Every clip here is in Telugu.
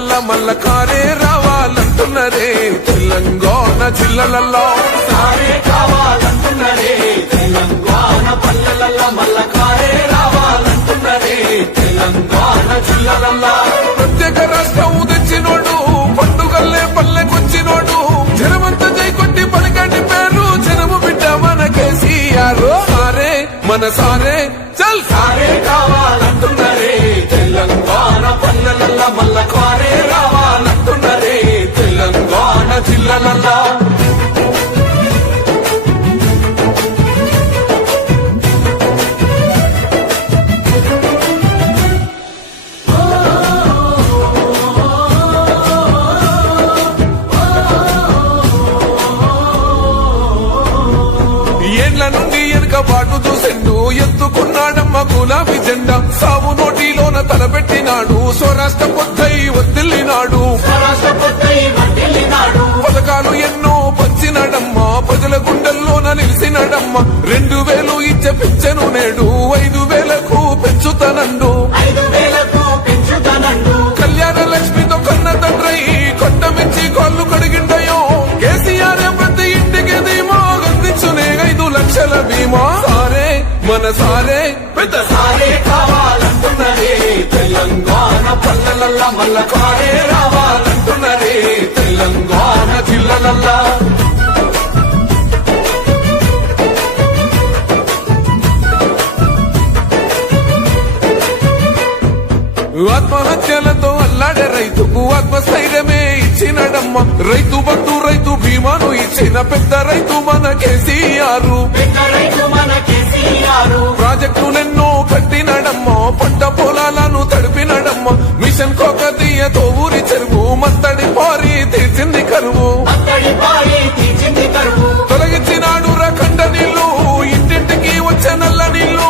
పల్లెలల్ల మల్ల కారే రావాలంటున్నరే. తెలంగాణ జిల్లలల్లో. సారే కావాలంటున్నరే. తెలంగాణ పల్లెలల్ల మల్ల కారే రావాలంటున్నరే. తెలంగాణ జిల్లలల్లా. ప్రత్యేక రాష్ట్రం తెచ్చినోడు పండుగల్లే పల్లెకొచ్చినోడు. జనమంతా జై కొట్టి పలికండి పేరు జనము బిడ్డ మన కేసీఆర్ సారే మన సారే. ఎత్తుకున్నాడమ్మ గులాబీ జెండా. సాగు నోటిలోన తలపెట్టినాడు. స్వరాష్ట్ర పొద్దై వర్ధిల్లినాడు పథకాలు ఎన్నో పంచినడమ్మా. ప్రజల గుండెల్లోన నిలిచినడమ్మ. రెండు వేలు ఇచ్చే పిచ్చను నేడు. సారే పెద్ద సారే కావాలంటున్నదే తెలంగాణ పల్లెలల్ల మల్ల కారే రావాలంటున్నదే తెలంగాణ జిల్లలల్లా. ఆత్మహత్యలతో అల్లాడే రైతుకు ఆత్మస్థైర్యమే ఇచ్చినడమ్మ. రైతు బంధు రైతు భీమాను ఇచ్చిన పెద్ద రైతు మన కేసీఆర్. కేసీఆర్. ప్రాజెక్టులెన్నో కట్టినడమ్మ పంట పొలాలను తడిపినడమ్మ మిషన్ కోకతీయతో ఊరి చెరువు మత్తడి పారి తీర్చింది కరువు. తొలగించినాడు రకండ నీళ్ళు ఇంటింటికి వచ్చే నల్ల నీళ్ళు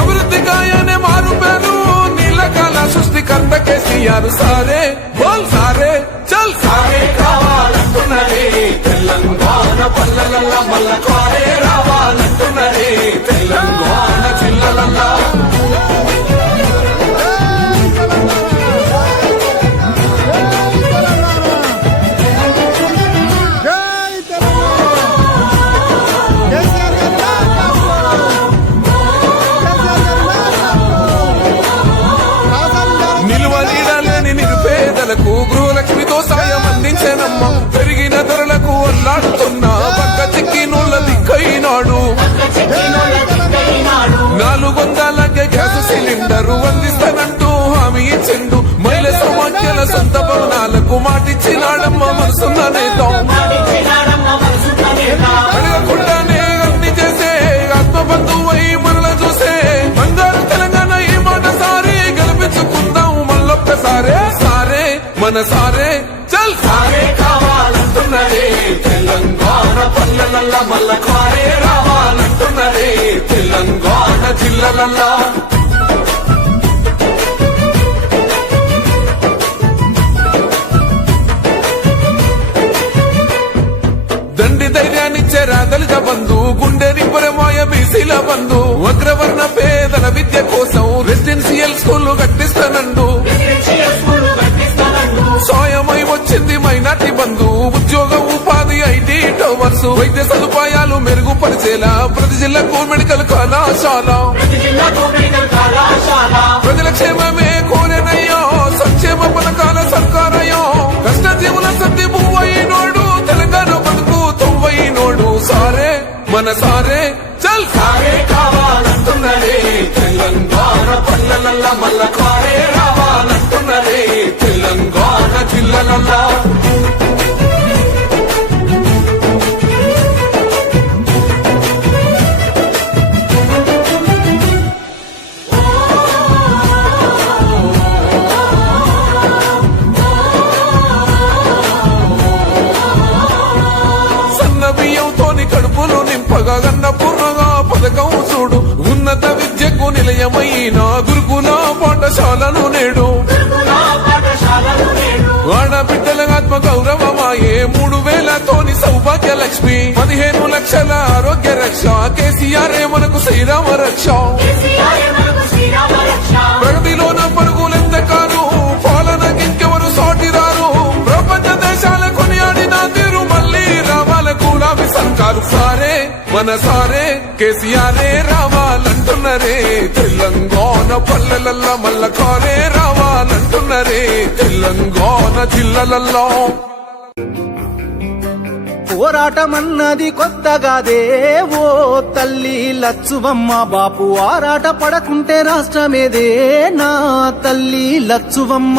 అభివృద్ధి గాయనే మారు పేరు నీళ్ళ కాల సృష్టికర్త కేసీఆర్. సారే బోల్ సారే చల్ సారే. కావాలంటున్నరే తెలంగాణ పల్లెలల్ల మల్ల కారే రావాలంటున్నరే మన సారే చల్. సారే కావాలంటున్నరే తెలంగాణ పల్లెలల్ల మల్ల కారే రావాలంటున్నరే తెలంగాణ జిల్లలల్లా. దండి ధైర్యాన్నిచ్చే రాదలిత బంధు గుండె నిబ్బరమాయ బీసీల బంధు అగ్రవర్ణ పేదల విద్య కోసం రెసిడెన్షియల్ స్కూల్ టవర్స్ వైద్య సదుపాయాలు మెరుగుపరిచేలా ప్రతి జిల్లాకు మెడికల్ కళాశాల. ప్రజల క్షేమమే కోరేనయ్యో సంక్షేమ పథకాల సర్కారయ్యో. కష్టజీవుల సత్తి పువ్వైనోడు తెలంగాణ బతుకు తొవ్వైనోడు సారే మన సారే చల్. సారే కావాలంటున్నరే తెలంగాణ పల్లెలల్ల మల్ల కారే రావాలంటున్నరే తెలంగాణ జిల్లలల్లా. కడుపులు నింపగా గన్న పూర్ణగా పథకం చూడు. ఉన్నత విద్యకు నిలయమైన గురుకుల పాఠశాలను నేడు. ఆడబిడ్డల ఆత్మ గౌరవమాయే మూడు వేలతోని సౌభాగ్య లక్ష్మి పదిహేను లక్షల ఆరోగ్య రక్ష. కేసీఆర్ మనకు శ్రీరామ రక్ష. కేసీఆర్ మనకు శ్రీరామ రక్ష. ప్రగతిలోన పరుగులెంత మన సారే కేసీఆరే రావాలంటున్నారే. తెలంగాణ పల్లెలల్లా మల్ల కారే రావాలంటున్నారే. తెలంగాణ జిల్లలల్లో. పోరాటమన్నది కొత్తగాదే. ఓ తల్లి లచ్చువమ్మ బాపు ఆరాట పడకుంటే రాష్ట్రమేదే. నా తల్లి లచ్చువమ్మ.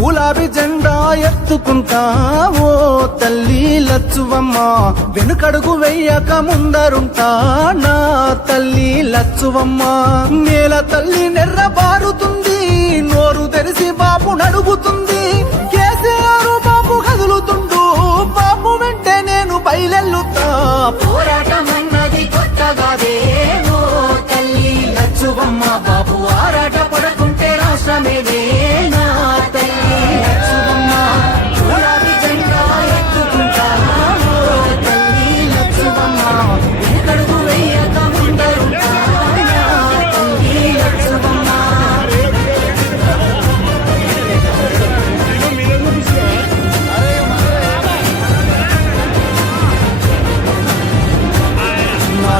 గులాబీ జెండా ఎత్తుకుంటా ఓ తల్లి లచ్చువమ్మ. వెనుకడుగు వెయ్యక ముందరుంటా నా తల్లి లచ్చువమ్మ. నేల తల్లి నెర్ర బారుతుంది నోరు తెరిసి బాపు నడుగుతుంది.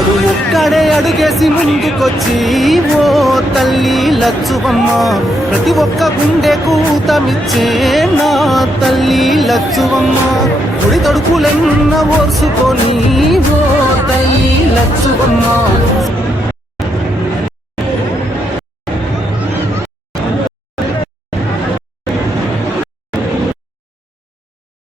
వాడు ఒక్కడే అడుగేసి ముందుకొచ్చి ఓ తల్లి లచ్చువమ్మ ప్రతి ఒక్క గుండె కూతమిచ్చే నా తల్లి లచ్చువమ్మ గుడి తడుపులెన్న ఓర్చుకొని ఓ తల్లి లచ్చువమ్మ.